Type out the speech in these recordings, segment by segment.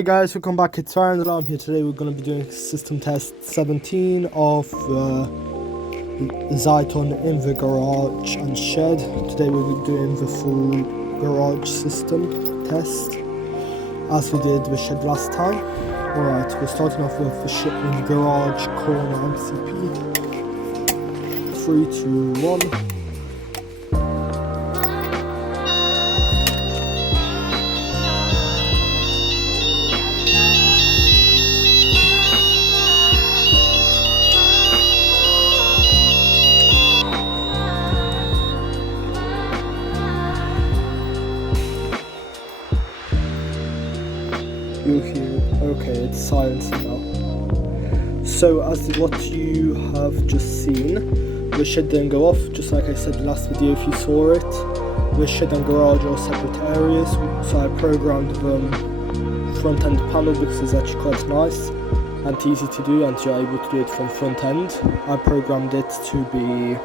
Hi guys, welcome back. It's Ryan and I'm here. Today we're going to be doing system test 17 of Zyton in the garage and shed. Today we'll be doing the full garage system test as we did the shed last time. Alright, we're starting off with the shed in garage corner MCP. 3, 2, 1. You hear, okay, it's silent now. So as what you have just seen, the shed didn't go off, just like I said in the last video if you saw it. The shed and garage are separate areas, so I programmed the front end panel because it's actually quite nice and easy to do, and you're able to do it from front end. I programmed it to be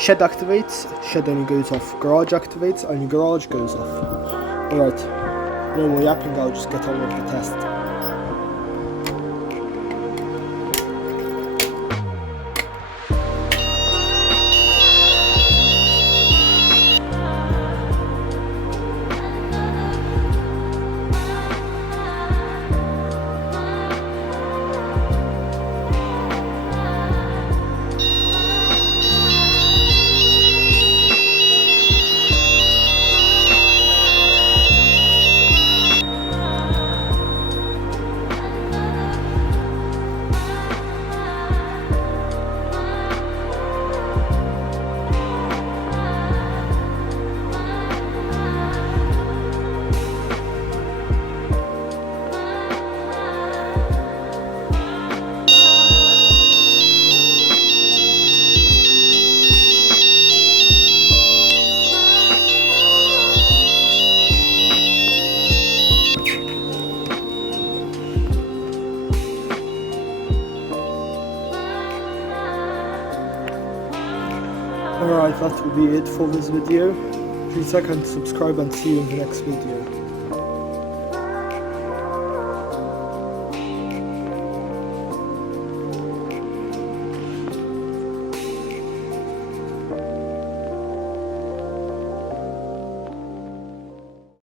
shed activates, shed only goes off, garage activates, only garage goes off. Alright. No more yapping, I'll just get on with the test. Alright, that will be it for this video. Please like and subscribe and see you in the next video.